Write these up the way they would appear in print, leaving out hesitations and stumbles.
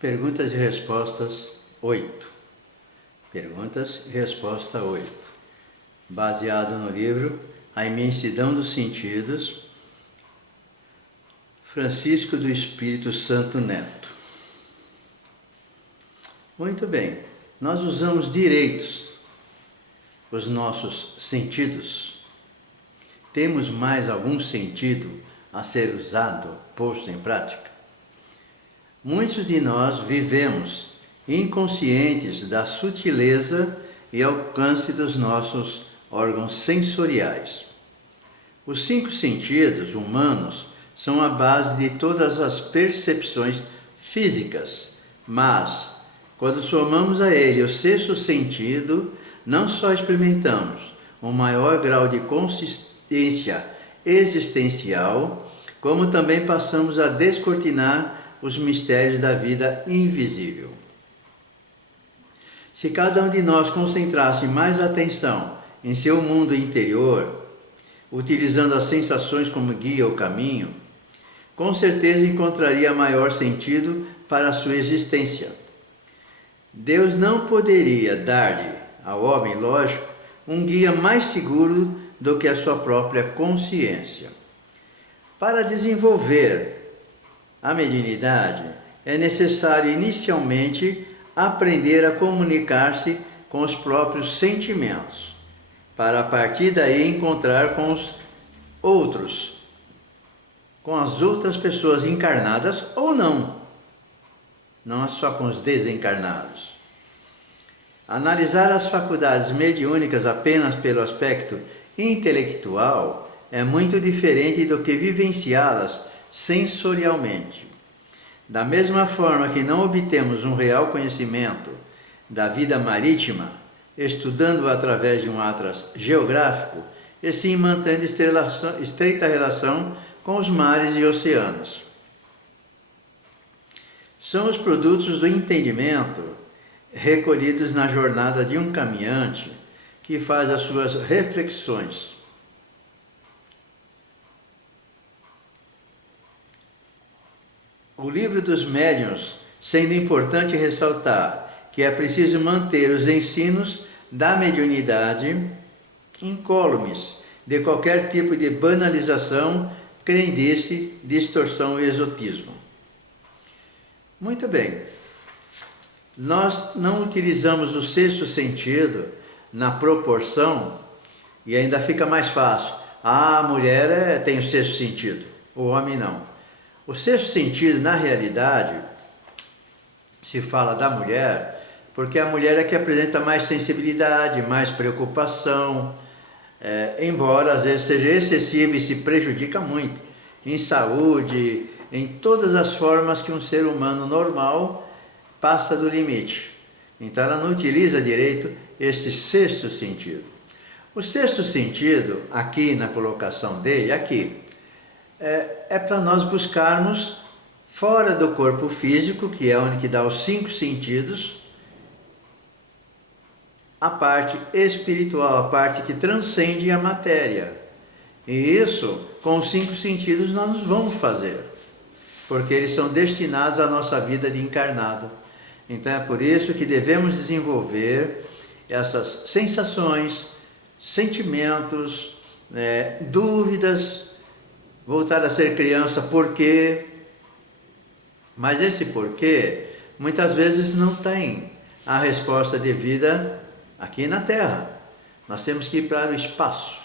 Perguntas e respostas 8. Perguntas e resposta 8. Baseado no livro A Imensidão dos Sentidos, Francisco do Espírito Santo Neto. Muito bem, nós usamos direitos os nossos sentidos. Temos mais algum sentido a ser usado, posto em prática? Muitos de nós vivemos inconscientes da sutileza e alcance dos nossos órgãos sensoriais. Os 5 sentidos humanos são a base de todas as percepções físicas, mas, quando somamos a ele o 6º sentido, não só experimentamos um maior grau de consistência existencial, como também passamos a descortinar os mistérios da vida invisível. Se cada um de nós concentrasse mais atenção em seu mundo interior, utilizando as sensações como guia ou caminho, com certeza encontraria maior sentido para a sua existência. Deus não poderia dar-lhe ao homem lógico um guia mais seguro do que a sua própria consciência. Para desenvolver a mediunidade, é necessário inicialmente aprender a comunicar-se com os próprios sentimentos, para a partir daí encontrar com os outros, com as outras pessoas encarnadas ou não só com os desencarnados. Analisar as faculdades mediúnicas apenas pelo aspecto intelectual é muito diferente do que vivenciá-las sensorialmente. Da mesma forma que não obtemos um real conhecimento da vida marítima, estudando-a através de um atlas geográfico, e sim mantendo estreita relação com os mares e oceanos. São os produtos do entendimento recolhidos na jornada de um caminhante que faz as suas reflexões. O livro dos médiuns, sendo importante ressaltar que é preciso manter os ensinos da mediunidade incólumes de qualquer tipo de banalização, crendice, distorção e exotismo. Muito bem, nós não utilizamos o 6º sentido na proporção e ainda fica mais fácil. A mulher tem o 6º sentido, o homem não. O 6º sentido, na realidade, se fala da mulher, porque a mulher é que apresenta mais sensibilidade, mais preocupação, embora às vezes seja excessiva e se prejudica muito em saúde, em todas as formas que um ser humano normal passa do limite. Então ela não utiliza direito este 6º sentido. O 6º sentido, aqui na colocação dele, é para nós buscarmos fora do corpo físico, que é onde que dá os 5 sentidos, a parte espiritual, a parte que transcende a matéria. E isso, com os 5 sentidos, nós não vamos fazer, porque eles são destinados à nossa vida de encarnado. Então é por isso que devemos desenvolver essas sensações, sentimentos, dúvidas, voltar a ser criança, por quê? Mas esse porquê, muitas vezes não tem a resposta devida aqui na Terra. Nós temos que ir para o espaço,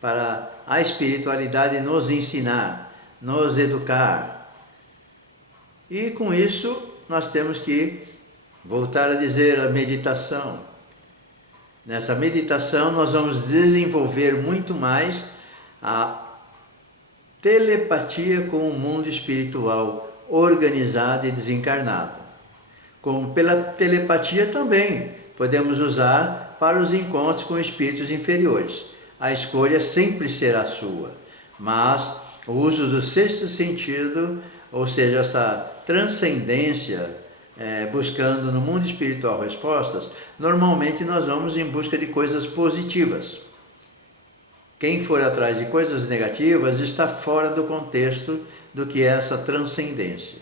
para a espiritualidade nos ensinar, nos educar. E com isso, nós temos que voltar a dizer a meditação. Nessa meditação, nós vamos desenvolver muito mais a telepatia com o mundo espiritual organizado e desencarnado. Como pela telepatia também podemos usar para os encontros com espíritos inferiores. A escolha sempre será sua, mas o uso do 6º sentido, ou seja, essa transcendência, buscando no mundo espiritual respostas, normalmente nós vamos em busca de coisas positivas. Quem for atrás de coisas negativas está fora do contexto do que é essa transcendência.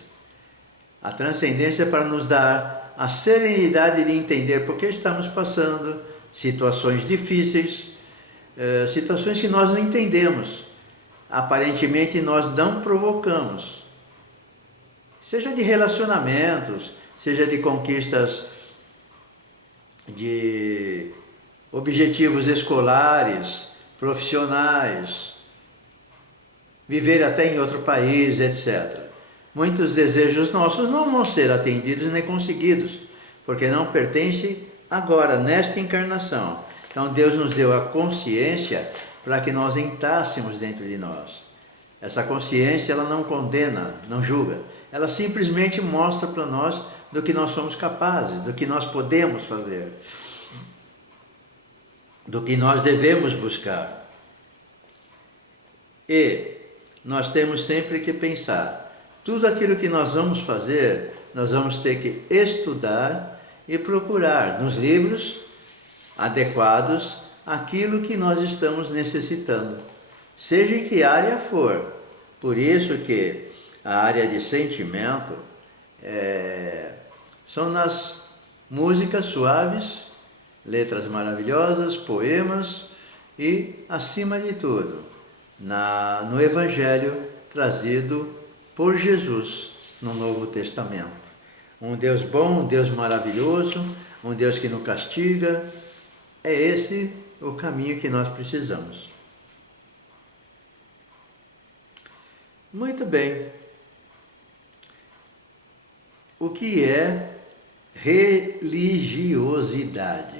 A transcendência é para nos dar a serenidade de entender por que estamos passando situações difíceis, situações que nós não entendemos. Aparentemente nós não provocamos. Seja de relacionamentos, seja de conquistas de objetivos escolares, profissionais, viver até em outro país, etc. Muitos desejos nossos não vão ser atendidos nem conseguidos, porque não pertencem agora, nesta encarnação. Então Deus nos deu a consciência para que nós entrássemos dentro de nós. Essa consciência, ela não condena, não julga. Ela simplesmente mostra para nós do que nós somos capazes, do que nós podemos fazer, do que nós devemos buscar. E nós temos sempre que pensar, tudo aquilo que nós vamos fazer, nós vamos ter que estudar e procurar nos livros adequados aquilo que nós estamos necessitando, seja em que área for. Por isso que a área de sentimento são nas músicas suaves, letras maravilhosas, poemas e, acima de tudo, no Evangelho trazido por Jesus no Novo Testamento. Um Deus bom, um Deus maravilhoso, um Deus que não castiga. É esse o caminho que nós precisamos. Muito bem. O que é religiosidade?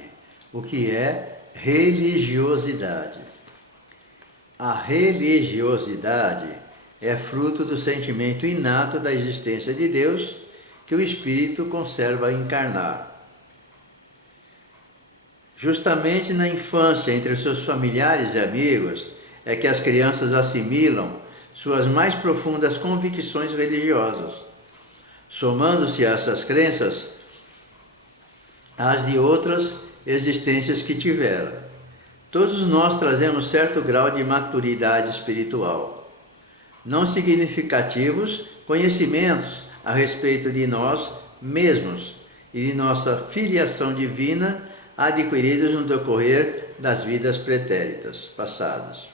O que é religiosidade? A religiosidade é fruto do sentimento inato da existência de Deus que o espírito conserva a encarnar. Justamente na infância, entre os seus familiares e amigos, é que as crianças assimilam suas mais profundas convicções religiosas, somando-se a essas crenças às de outras existências que tiveram. Todos nós trazemos certo grau de maturidade espiritual, não significativos conhecimentos a respeito de nós mesmos e de nossa filiação divina adquiridos no decorrer das vidas pretéritas passadas.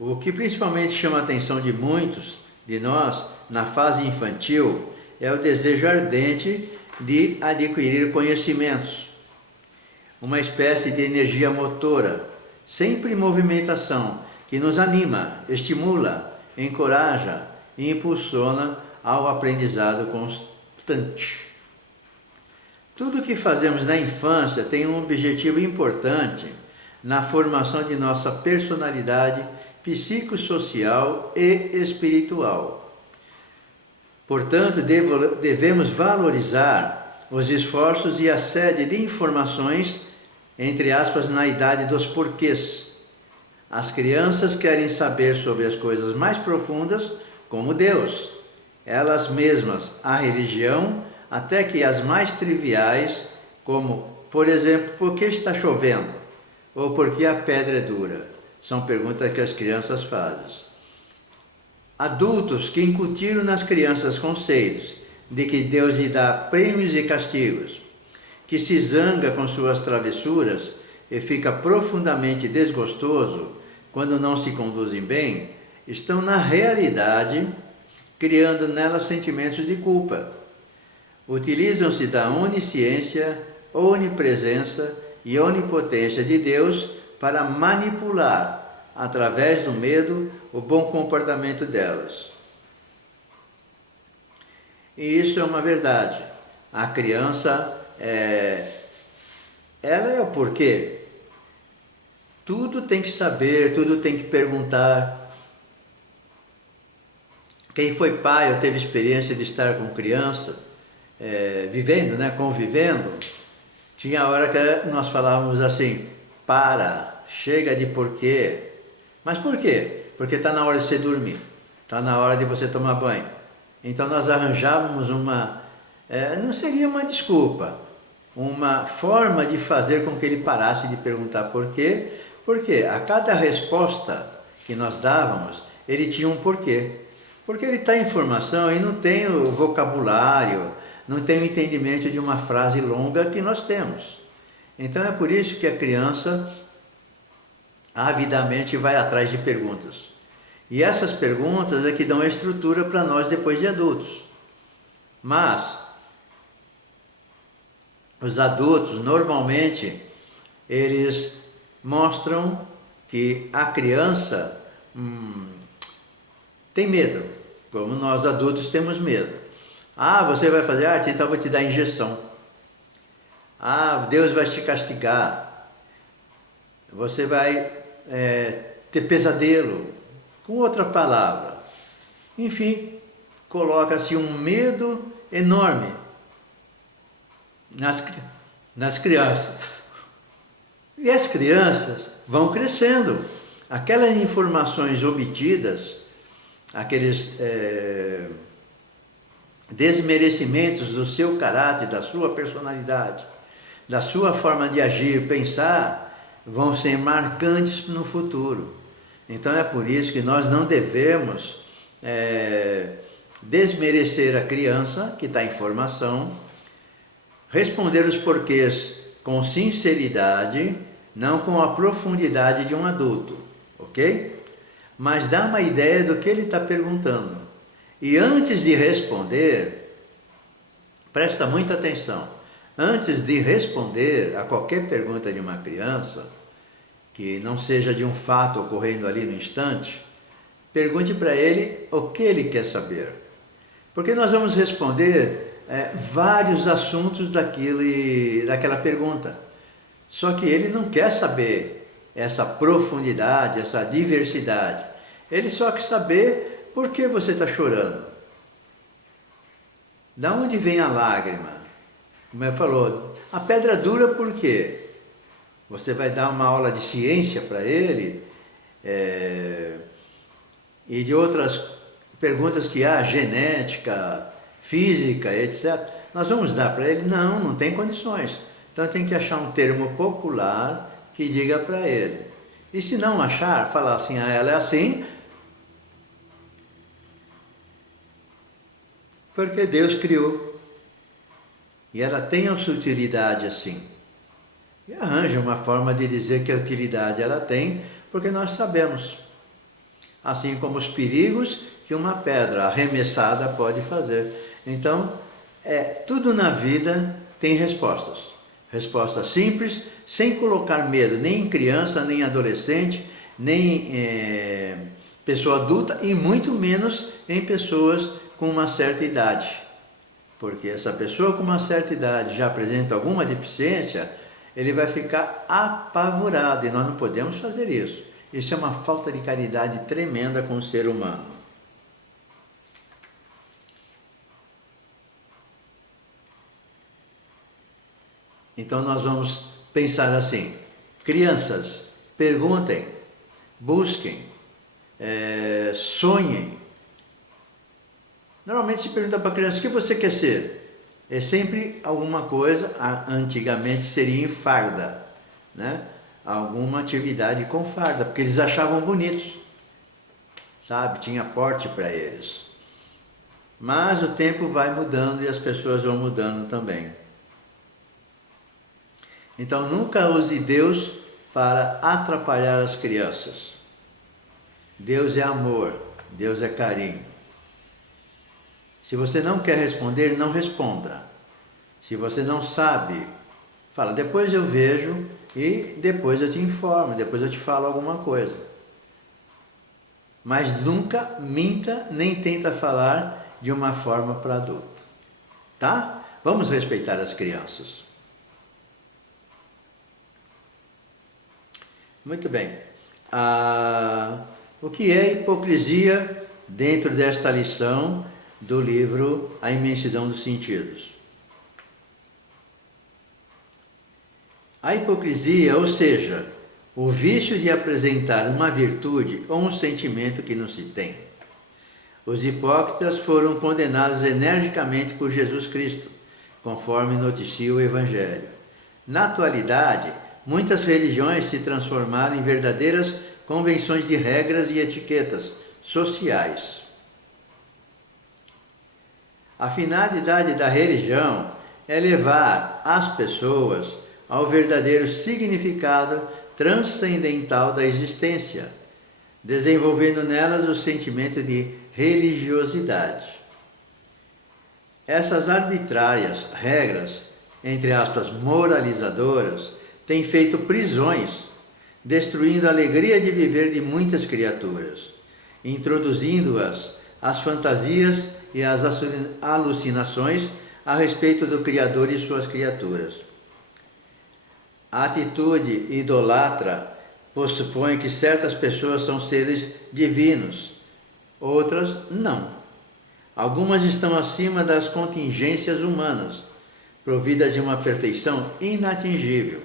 O que principalmente chama a atenção de muitos de nós na fase infantil é o desejo ardente de adquirir conhecimentos, uma espécie de energia motora, sempre em movimentação, que nos anima, estimula, encoraja e impulsiona ao aprendizado constante. Tudo o que fazemos na infância tem um objetivo importante na formação de nossa personalidade psicossocial e espiritual. Portanto, devemos valorizar os esforços e a sede de informações, entre aspas, na idade dos porquês. As crianças querem saber sobre as coisas mais profundas, como Deus, elas mesmas, a religião, até que as mais triviais, como, por exemplo, por que está chovendo? Ou por que a pedra é dura? São perguntas que as crianças fazem. Adultos que incutiram nas crianças conceitos de que Deus lhe dá prêmios e castigos, que se zanga com suas travessuras e fica profundamente desgostoso quando não se conduzem bem, estão na realidade criando nelas sentimentos de culpa. Utilizam-se da onisciência, onipresença e onipotência de Deus para manipular, através do medo, o bom comportamento delas. E isso é uma verdade. A criança, ela é o porquê. Tudo tem que saber, tudo tem que perguntar. Quem foi pai ou teve experiência de estar com criança, vivendo, convivendo, tinha a hora que nós falávamos assim, chega de porquê. Mas por quê? Porque está na hora de você dormir, está na hora de você tomar banho. Então nós arranjávamos não seria uma desculpa, uma forma de fazer com que ele parasse de perguntar por quê, porque a cada resposta que nós dávamos, ele tinha um porquê. Porque ele está em formação e não tem o vocabulário, não tem o entendimento de uma frase longa que nós temos. Então é por isso que a criança avidamente vai atrás de perguntas. E essas perguntas é que dão a estrutura para nós depois de adultos. Mas os adultos, normalmente, eles mostram que a criança tem medo, como nós adultos temos medo. Ah, você vai fazer arte, então eu vou te dar injeção. Ah, Deus vai te castigar. Você vai ter pesadelo. Com outra palavra. Enfim, coloca-se um medo enorme nas crianças. E as crianças vão crescendo. Aquelas informações obtidas, aqueles desmerecimentos do seu caráter, da sua personalidade, da sua forma de agir, pensar, vão ser marcantes no futuro. Então é por isso que nós não devemos desmerecer a criança que está em formação, responder os porquês com sinceridade, não com a profundidade de um adulto, ok? Mas dá uma ideia do que ele está perguntando. E antes de responder, presta muita atenção, antes de responder a qualquer pergunta de uma criança, que não seja de um fato ocorrendo ali no instante, pergunte para ele o que ele quer saber. Porque nós vamos responder vários assuntos daquela pergunta. Só que ele não quer saber essa profundidade, essa diversidade. Ele só quer saber por que você está chorando. Da onde vem a lágrima? Como ele falou, a pedra dura por quê? Você vai dar uma aula de ciência para ele e de outras perguntas que há, genética, física, etc. Nós vamos dar para ele? Não, não tem condições. Então tem que achar um termo popular que diga para ele. E se não achar, falar assim, ela é assim, porque Deus criou. E ela tem a sua utilidade assim. E arranja uma forma de dizer que a utilidade ela tem, porque nós sabemos. Assim como os perigos que uma pedra arremessada pode fazer. Então, tudo na vida tem respostas. Respostas simples, sem colocar medo, nem em criança, nem em adolescente, nem pessoa adulta e muito menos em pessoas com uma certa idade. Porque essa pessoa com uma certa idade já apresenta alguma deficiência, ele vai ficar apavorado e nós não podemos fazer isso. Isso é uma falta de caridade tremenda com o ser humano. Então nós vamos pensar assim, crianças, perguntem, busquem, sonhem. Normalmente se pergunta para a criança, o que você quer ser? É sempre alguma coisa, antigamente seria em farda, né? Alguma atividade com farda, porque eles achavam bonitos, sabe? Tinha porte para eles. Mas o tempo vai mudando e as pessoas vão mudando também. Então nunca use Deus para atrapalhar as crianças. Deus é amor, Deus é carinho. Se você não quer responder, não responda. Se você não sabe, fala, depois eu vejo e depois eu te informo, depois eu te falo alguma coisa. Mas nunca minta nem tenta falar de uma forma para adulto. Tá? Vamos respeitar as crianças. Muito bem. O que é hipocrisia dentro desta lição do livro A Imensidão dos Sentidos? A hipocrisia, ou seja, o vício de apresentar uma virtude ou um sentimento que não se tem. Os hipócritas foram condenados energicamente por Jesus Cristo, conforme noticia o Evangelho. Na atualidade, muitas religiões se transformaram em verdadeiras convenções de regras e etiquetas sociais. A finalidade da religião é levar as pessoas ao verdadeiro significado transcendental da existência, desenvolvendo nelas o sentimento de religiosidade. Essas arbitrárias regras, entre aspas, moralizadoras, têm feito prisões, destruindo a alegria de viver de muitas criaturas, introduzindo-as às fantasias e às alucinações a respeito do Criador e suas criaturas. A atitude idolatra supõe que certas pessoas são seres divinos, outras não. Algumas estão acima das contingências humanas, providas de uma perfeição inatingível,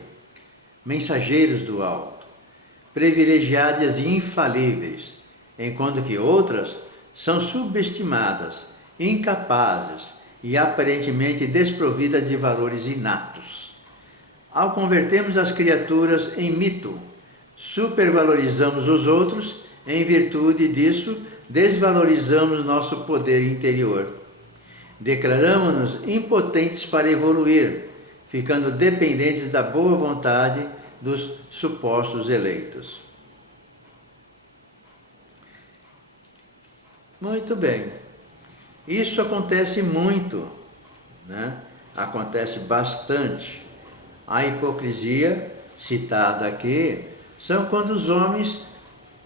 mensageiros do alto, privilegiadas e infalíveis, enquanto que outras são subestimadas, incapazes e aparentemente desprovidas de valores inatos. Ao convertermos as criaturas em mito, supervalorizamos os outros, em virtude disso, desvalorizamos nosso poder interior. Declaramos-nos impotentes para evoluir, ficando dependentes da boa vontade dos supostos eleitos. Muito bem. Isso acontece muito, né? Acontece bastante. A hipocrisia citada aqui são quando os homens,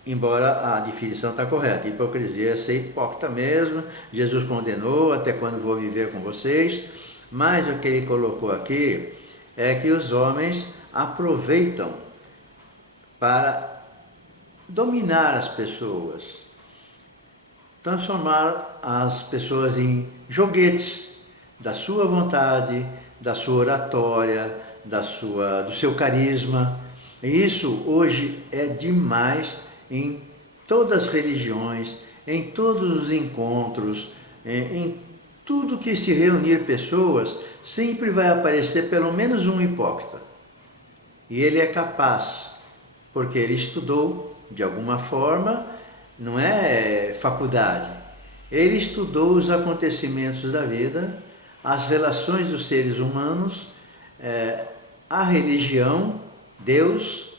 embora a definição está correta, hipocrisia é ser hipócrita mesmo, Jesus condenou, até quando vou viver com vocês, mas o que ele colocou aqui é que os homens aproveitam para dominar as pessoas, transformar as pessoas em joguetes da sua vontade, da sua oratória, do seu carisma. E isso hoje é demais em todas as religiões, em todos os encontros, em tudo que se reunir pessoas, sempre vai aparecer pelo menos um hipócrita. E ele é capaz, porque ele estudou de alguma forma, não é faculdade. Ele estudou os acontecimentos da vida, as relações dos seres humanos, a religião, Deus,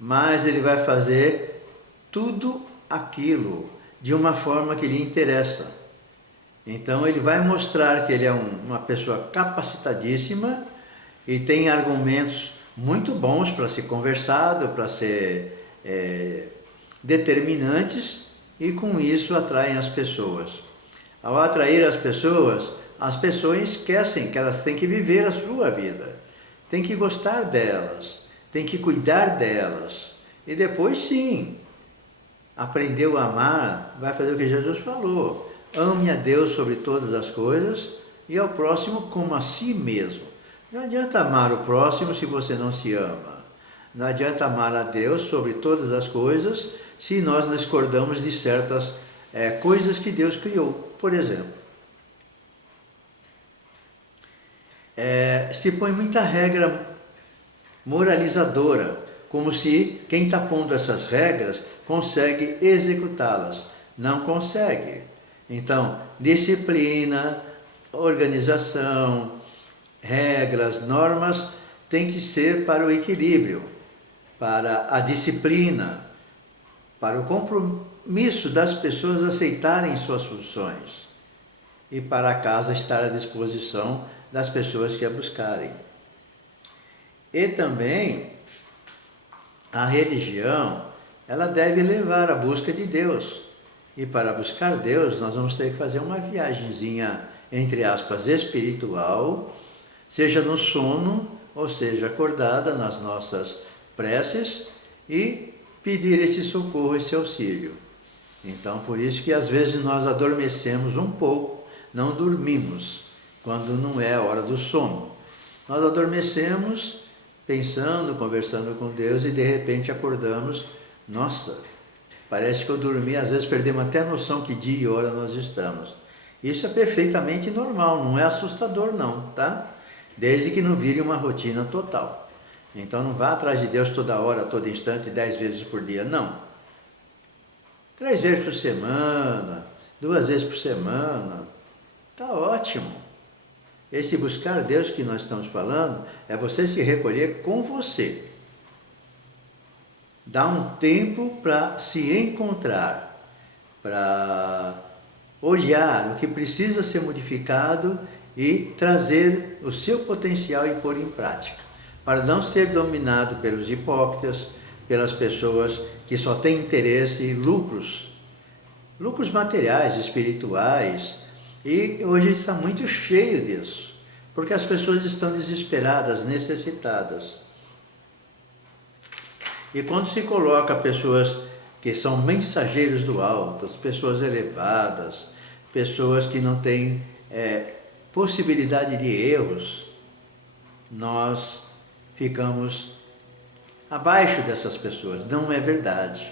mas ele vai fazer tudo aquilo de uma forma que lhe interessa. Então ele vai mostrar que ele é uma pessoa capacitadíssima e tem argumentos muito bons para ser conversado, para ser determinantes, e com isso atraem as pessoas. Ao atrair as pessoas esquecem que elas têm que viver a sua vida, têm que gostar delas, têm que cuidar delas. E depois sim, aprendeu a amar, vai fazer o que Jesus falou: ame a Deus sobre todas as coisas e ao próximo como a si mesmo. Não adianta amar o próximo se você não se ama. Não adianta amar a Deus sobre todas as coisas se nós discordamos de certas coisas que Deus criou. Por exemplo, se põe muita regra moralizadora, como se quem está pondo essas regras consegue executá-las. Não consegue. Então, disciplina, organização, regras, normas tem que ser para o equilíbrio, para a disciplina, para o compromisso das pessoas aceitarem suas funções e para a casa estar à disposição das pessoas que a buscarem. E também a religião, ela deve levar à busca de Deus. E para buscar Deus, nós vamos ter que fazer uma viagenzinha, entre aspas, espiritual, seja no sono, ou seja, acordada nas nossas preces, e pedir esse socorro, esse auxílio. Então, por isso que às vezes nós adormecemos um pouco, não dormimos, quando não é a hora do sono. Nós adormecemos pensando, conversando com Deus, e de repente acordamos, nossa, parece que eu dormi, às vezes perdemos até a noção que dia e hora nós estamos. Isso é perfeitamente normal, não é assustador não, tá? Desde que não vire uma rotina total. Então não vá atrás de Deus toda hora, todo instante, 10 vezes por dia, não. 3 vezes por semana, 2 vezes por semana, Está ótimo. Esse buscar Deus que nós estamos falando é você se recolher com você. Dar um tempo para se encontrar, para olhar o que precisa ser modificado e trazer o seu potencial e pôr em prática, para não ser dominado pelos hipócritas, pelas pessoas que só têm interesse em lucros materiais, espirituais, e hoje está muito cheio disso, porque as pessoas estão desesperadas, necessitadas. E quando se coloca pessoas que são mensageiros do alto, pessoas elevadas, pessoas que não têm possibilidade de erros, nós ficamos abaixo dessas pessoas. Não é verdade.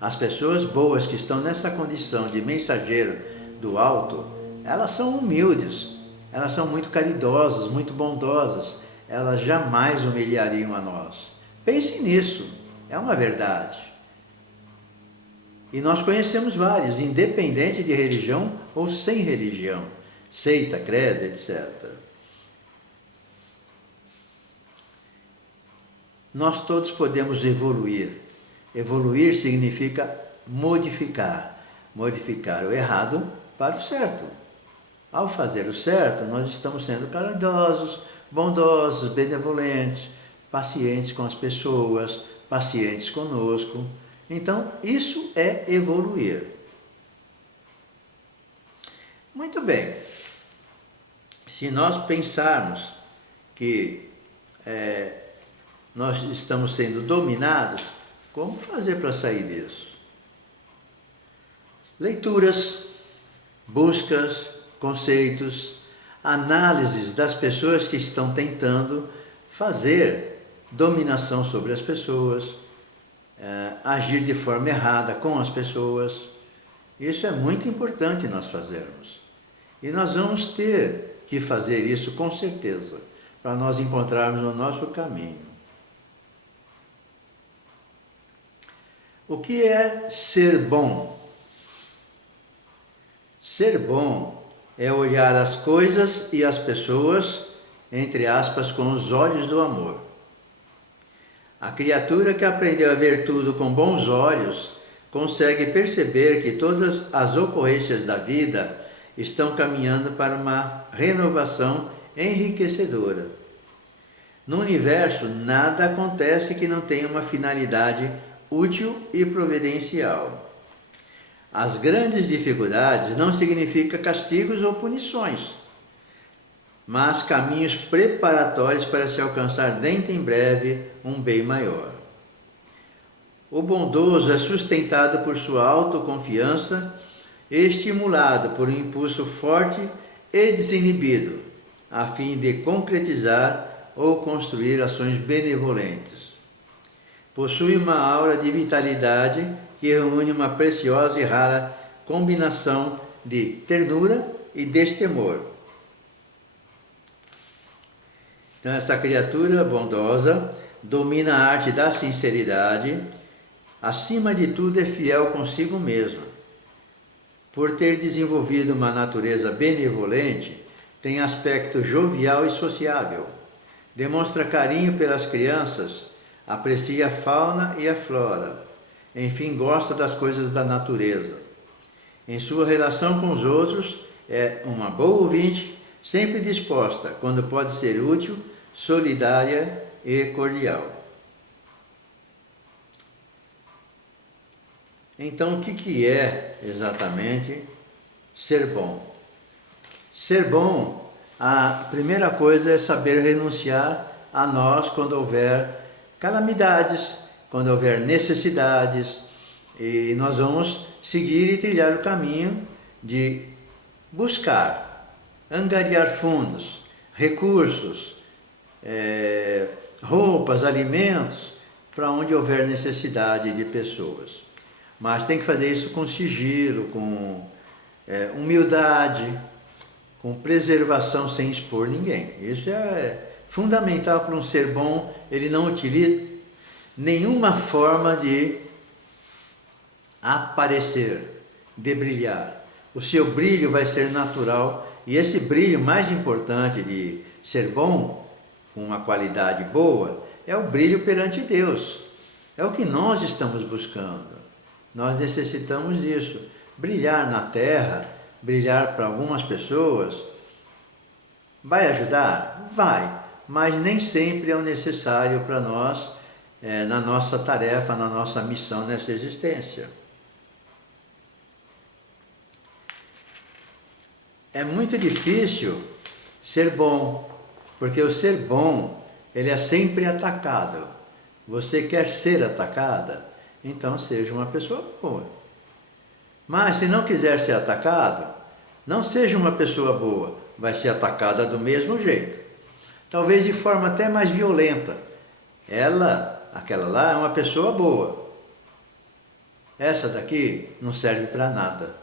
As pessoas boas que estão nessa condição de mensageiro do alto, elas são humildes, elas são muito caridosas, muito bondosas, elas jamais humilhariam a nós. Pense nisso, é uma verdade. E nós conhecemos vários, independente de religião ou sem religião, seita, credo, etc. Nós todos podemos evoluir. Evoluir significa modificar. Modificar o errado para o certo. Ao fazer o certo, nós estamos sendo caridosos, bondosos, benevolentes, pacientes com as pessoas, pacientes conosco. Então, isso é evoluir. Muito bem. Se nós pensarmos que nós estamos sendo dominados, como fazer para sair disso? Leituras, buscas, conceitos, análises das pessoas que estão tentando fazer dominação sobre as pessoas, agir de forma errada com as pessoas. Isso é muito importante nós fazermos. E nós vamos ter que fazer isso com certeza, para nós encontrarmos o nosso caminho. O que é ser bom? Ser bom é olhar as coisas e as pessoas, entre aspas, com os olhos do amor. A criatura que aprendeu a ver tudo com bons olhos consegue perceber que todas as ocorrências da vida estão caminhando para uma renovação enriquecedora. No universo, nada acontece que não tenha uma finalidade útil e providencial. As grandes dificuldades não significam castigos ou punições, mas caminhos preparatórios para se alcançar dentro em breve um bem maior. O bondoso é sustentado por sua autoconfiança e estimulado por um impulso forte e desinibido, a fim de concretizar ou construir ações benevolentes. Possui uma aura de vitalidade que reúne uma preciosa e rara combinação de ternura e destemor. Então, essa criatura bondosa domina a arte da sinceridade, acima de tudo é fiel consigo mesma. Por ter desenvolvido uma natureza benevolente, tem aspecto jovial e sociável, demonstra carinho pelas crianças, aprecia a fauna e a flora, enfim, gosta das coisas da natureza. Em sua relação com os outros, é uma boa ouvinte, sempre disposta, quando pode ser útil, solidária e cordial. Então, o que é exatamente ser bom? Ser bom, a primeira coisa é saber renunciar a nós quando houver calamidades, quando houver necessidades, e nós vamos seguir e trilhar o caminho de buscar, angariar fundos, recursos, roupas, alimentos, para onde houver necessidade de pessoas. Mas tem que fazer isso com sigilo, com humildade, com preservação, sem expor ninguém. Isso é fundamental para um ser bom. Ele não utiliza nenhuma forma de aparecer, de brilhar. O seu brilho vai ser natural E esse brilho mais importante de ser bom, com uma qualidade boa, é o brilho perante Deus. É o que nós estamos buscando. Nós necessitamos disso. Brilhar na terra, brilhar para algumas pessoas, vai ajudar? Vai. Mas nem sempre é o necessário para nós, na nossa tarefa, na nossa missão nessa existência. É muito difícil ser bom, porque o ser bom, ele é sempre atacado. Você quer ser atacada? Então seja uma pessoa boa. Mas se não quiser ser atacado, não seja uma pessoa boa, vai ser atacada do mesmo jeito. Talvez de forma até mais violenta. Aquela lá é uma pessoa boa. Essa daqui não serve para nada.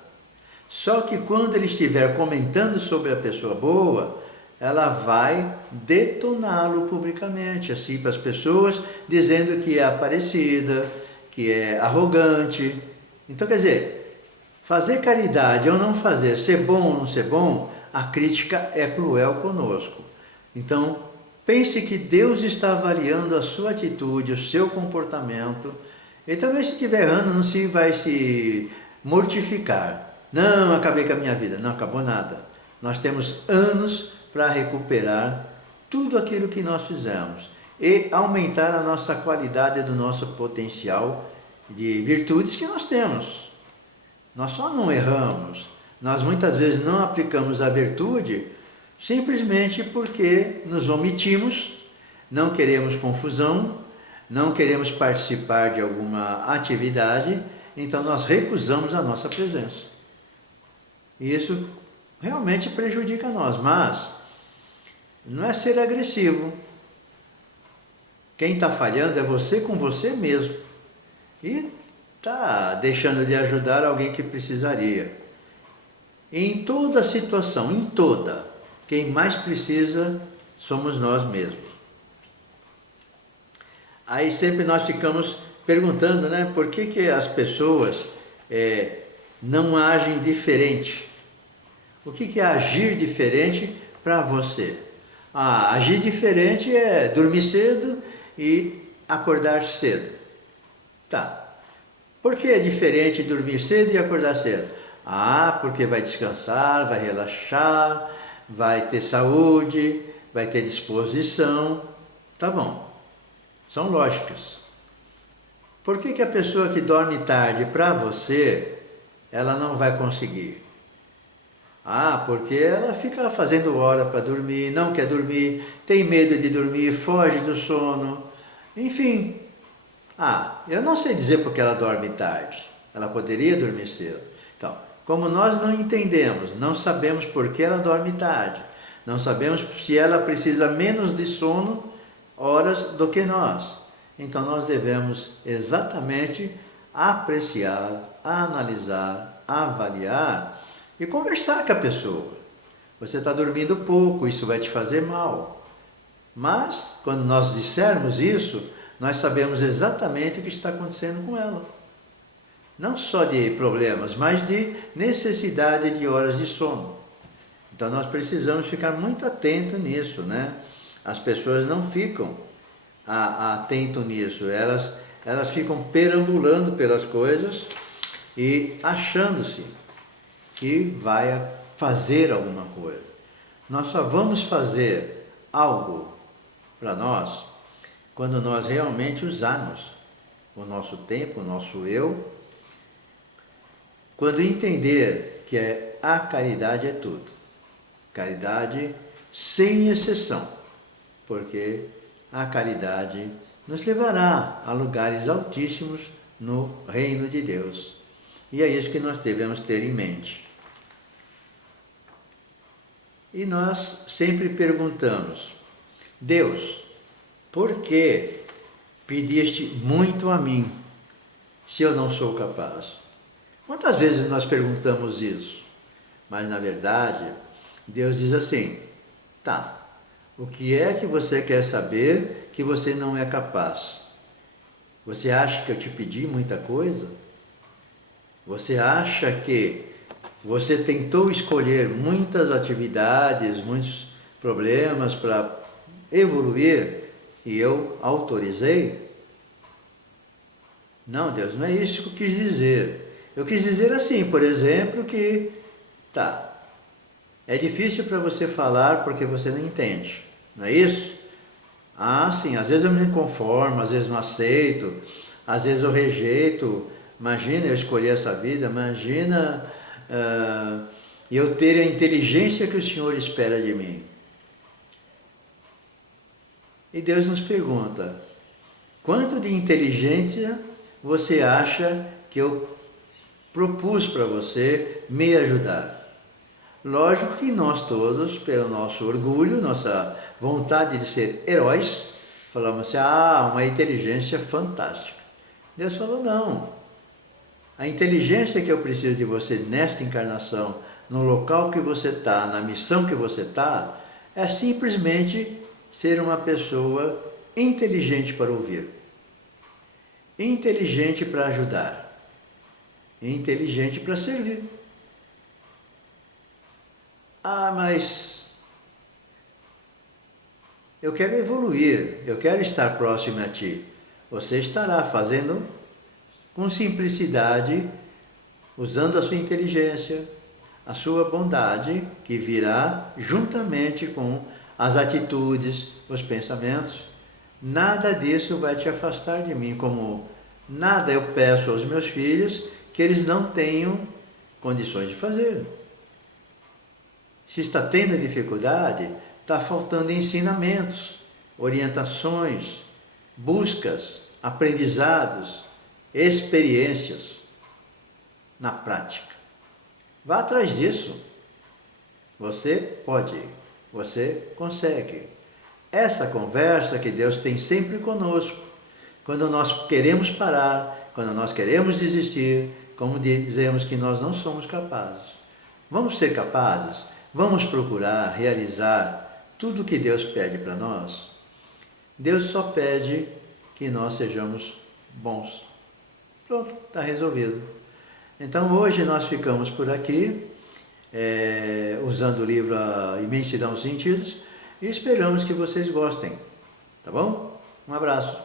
Só que quando ele estiver comentando sobre a pessoa boa, ela vai detoná-lo publicamente, assim, para as pessoas, dizendo que é aparecida, que é arrogante. Então, quer dizer, fazer caridade ou não fazer, ser bom ou não ser bom, a crítica é cruel conosco. Então, pense que Deus está avaliando a sua atitude, o seu comportamento, e também se estiver errando, não se vai se mortificar. Não, acabei com a minha vida. Não acabou nada. Nós temos anos para recuperar tudo aquilo que nós fizemos e aumentar a nossa qualidade do nosso potencial de virtudes que nós temos. Nós só não erramos. Nós muitas vezes não aplicamos a virtude simplesmente porque nos omitimos, não queremos confusão, não queremos participar de alguma atividade, então nós recusamos a nossa presença. E isso realmente prejudica nós, mas não é ser agressivo. Quem está falhando é você com você mesmo. E está deixando de ajudar alguém que precisaria. Em toda situação, em toda, quem mais precisa somos nós mesmos. Aí sempre nós ficamos perguntando, né, por que as pessoas não agem diferente? O que é agir diferente para você? Agir diferente é dormir cedo e acordar cedo. Tá. Por que é diferente dormir cedo e acordar cedo? Porque vai descansar, vai relaxar, vai ter saúde, vai ter disposição. Tá bom. São lógicas. Por que a pessoa que dorme tarde para você, ela não vai conseguir? Porque ela fica fazendo hora para dormir, não quer dormir, tem medo de dormir, foge do sono, enfim. Eu não sei dizer porque ela dorme tarde, ela poderia dormir cedo. Então, como nós não entendemos, não sabemos por que ela dorme tarde, não sabemos se ela precisa menos de sono, horas do que nós. Então nós devemos exatamente apreciar, analisar, avaliar e conversar com a pessoa. Você está dormindo pouco, isso vai te fazer mal. Mas, quando nós dissermos isso, nós sabemos exatamente o que está acontecendo com ela. Não só de problemas, mas de necessidade de horas de sono. Então nós precisamos ficar muito atentos nisso, né? As pessoas não ficam atentas nisso, elas ficam perambulando pelas coisas e achando-se que vai fazer alguma coisa. Nós só vamos fazer algo para nós quando nós realmente usarmos o nosso tempo, o nosso eu, quando entender que a caridade é tudo. Caridade sem exceção, porque a caridade nos levará a lugares altíssimos no reino de Deus. E é isso que nós devemos ter em mente. E nós sempre perguntamos: Deus, por que pediste muito a mim, se eu não sou capaz? Quantas vezes nós perguntamos isso? Mas na verdade, Deus diz assim: tá, o que é que você quer saber que você não é capaz? Você acha que eu te pedi muita coisa? Você acha que Você tentou escolher muitas atividades, muitos problemas para evoluir e eu autorizei? Não, Deus, não é isso que eu quis dizer. Eu quis dizer assim, por exemplo, que é difícil para você falar porque você não entende, não é isso? Ah, sim, às vezes eu me conformo, às vezes não aceito, às vezes eu rejeito. Imagina eu escolher essa vida, imagina eu ter a inteligência que o Senhor espera de mim. E Deus nos pergunta, quanto de inteligência você acha que eu propus para você me ajudar? Lógico que nós todos, pelo nosso orgulho, nossa vontade de ser heróis, falamos assim, uma inteligência fantástica. Deus falou, não. A inteligência que eu preciso de você nesta encarnação, no local que você está, na missão que você está, é simplesmente ser uma pessoa inteligente para ouvir, inteligente para ajudar, inteligente para servir. Mas eu quero evoluir, eu quero estar próximo a ti. Você estará fazendo com simplicidade, usando a sua inteligência, a sua bondade, que virá juntamente com as atitudes, os pensamentos. Nada disso vai te afastar de mim, como nada eu peço aos meus filhos que eles não tenham condições de fazer. Se está tendo dificuldade, está faltando ensinamentos, orientações, buscas, aprendizados, experiências na prática. Vá atrás disso. Você pode, você consegue. Essa conversa que Deus tem sempre conosco, quando nós queremos parar, quando nós queremos desistir, como dizemos que nós não somos capazes. Vamos ser capazes? Vamos procurar realizar tudo o que Deus pede para nós? Deus só pede que nós sejamos bons. Pronto, está resolvido. Então hoje nós ficamos por aqui, usando o livro A Imensidão dos Sentidos, e esperamos que vocês gostem. Tá bom? Um abraço.